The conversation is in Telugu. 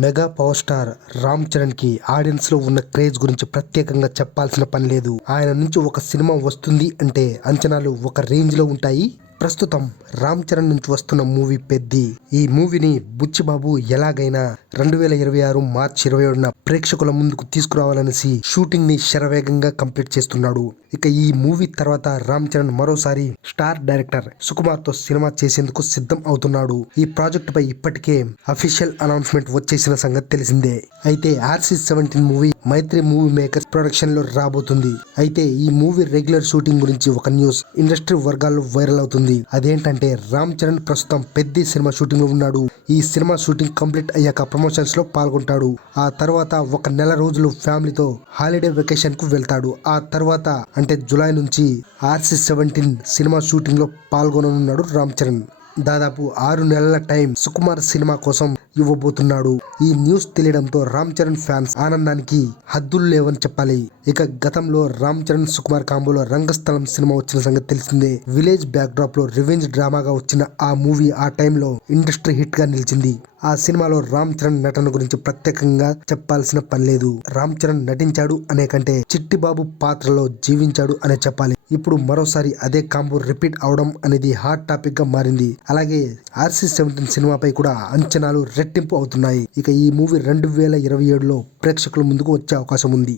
Mega power star Ram Charan కి ఆడియన్స్ లో ఉన్న క్రేజ్ గురించి ప్రత్యేకంగా చెప్పాల్సిన పని లేదు. ఆయన నుంచి ఒక సినిమా వస్తుంది అంటే అంచనాలు ఒక రేంజ్ లో ఉంటాయి. ప్రస్తుతం రామ్ చరణ్ నుంచి వస్తున్న మూవీ పెద్ది. ఈ మూవీని బుచ్చిబాబు ఎలాగైనా 2026 మార్చి 27న ప్రేక్షకుల ముందుకు తీసుకురావాలనేసి షూటింగ్ ని శరవేగంగా కంప్లీట్ చేస్తున్నాడు. ఇక ఈ మూవీ తర్వాత రామ్ చరణ్ మరోసారి స్టార్ డైరెక్టర్ సుకుమార్ తో సినిమా చేసేందుకు సిద్ధం అవుతున్నాడు. ఈ ప్రాజెక్ట్ పై ఇప్పటికే అఫీషియల్ అనౌన్స్మెంట్ వచ్చేసిన సంగతి తెలిసిందే. అయితే RC-17 మూవీ మైత్రి మూవీ మేకర్స్ ప్రొడక్షన్ లో రాబోతుంది. అయితే ఈ మూవీ రెగ్యులర్ షూటింగ్ గురించి ఒక న్యూస్ ఇండస్ట్రీ వర్గాల్లో వైరల్ అవుతుంది. అదేంటంటే రామ్ చరణ్ ప్రస్తుతం పెద్ద సినిమా షూటింగ్ లో ఉన్నాడు. ఈ సినిమా షూటింగ్ కంప్లీట్ అయ్యాక ప్రమోషన్స్ లో పాల్గొంటాడు. ఆ తర్వాత ఒక నెల రోజులు ఫ్యామిలీతో హాలిడే వెకేషన్ కు వెళ్తాడు. ఆ తర్వాత అంటే జూలై నుంచి RC-17 సినిమా షూటింగ్ లో పాల్గొననున్నాడు రామ్ చరణ్. దాదాపు 6 నెలల టైం సుకుమార్ సినిమా కోసం ఇవ్వబోతున్నాడు. ఈ న్యూస్ తెలియడంతో రామ్ చరణ్ ఫ్యాన్స్ ఆనందానికి హద్దులు లేవని చెప్పాలి. ఇక గతంలో రామ్ చరణ్ సుకుమార్ కాంబోలో రంగస్థలం సినిమా వచ్చిన సంగతి తెలిసిందే. విలేజ్ బ్యాక్ డ్రాప్ లో రివెంజ్ డ్రామాగా వచ్చిన ఆ మూవీ ఆ టైంలో ఇండస్ట్రీ హిట్ గా నిలిచింది. ఆ సినిమాలో రామ్ చరణ్ నటన గురించి ప్రత్యేకంగా చెప్పాల్సిన పని లేదు. రామ్ చరణ్ నటించాడు అనే కంటే చిట్టిబాబు పాత్రలో జీవించాడు అనే చెప్పాలి. ఇప్పుడు మరోసారి అదే కాంబో రిపీట్ అవడం అనేది హాట్ టాపిక్ గా మారింది. అలాగే RC-17 సినిమాపై కూడా అంచనాలు రెట్టింపు అవుతున్నాయి. ఇక ఈ మూవీ 2027లో ప్రేక్షకుల ముందుకు వచ్చే అవకాశం ఉంది.